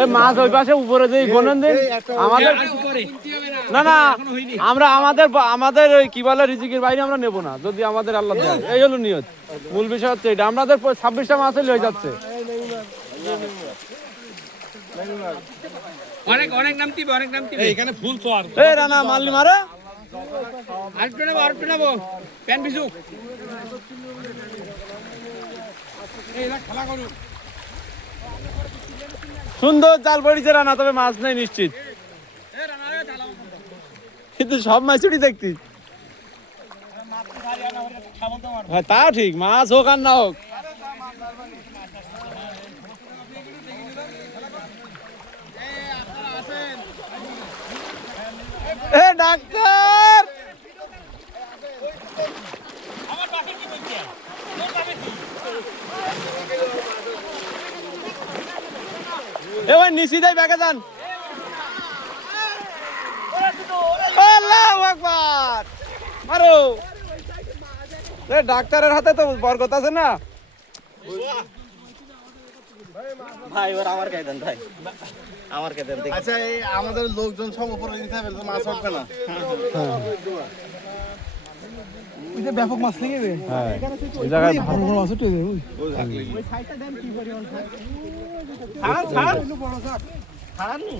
এই মাছ ওই পাশে উপরে যে গনন দিন আমাদের না না আমরা আমাদের আমাদের ওই কি বলে রিজিকের বাইরে আমরা নেব না যদি আমাদের আল্লাহ দেয়। এই। হলো নিয়ত। মূল বিষয় হচ্ছে এটা। আমাদের ছাব্বিশটা মাছ হয়ে যাচ্ছে। অনেক অনেক নাম দিবে অনেক নাম দিবে। এখানে ফুল চোয়ার এই রানা মারলি মারে। আরেকটু নেব আরেকটু নেব। প্যান বিছু সুন্দর জাল পড়িছে রানা তবে মাছ নেই নিশ্চিত। কিন্তু সব মাছ ছুটি দেখতি। হ্যাঁ তা ঠিক, মাছ হোক আর না হোক। এ, ডাক্তার! এবার নিশি দেয় ব্যাগে যান। আল্লাহু মারো। এ ডাক্তারের হাতে তো বরকত আছে না। ভাই ওরা আমার গায়ে দেন ভাই। আমার গায়ে দেন আচ্ছা এই আমাদের লোকজন সব উপরে দিতে হবে তো মাছ উঠবে না। ব্যাপক মাছ লেগে রে এই জায়গায় বড় বড় মাছ উঠে যাবে ছাড়াননি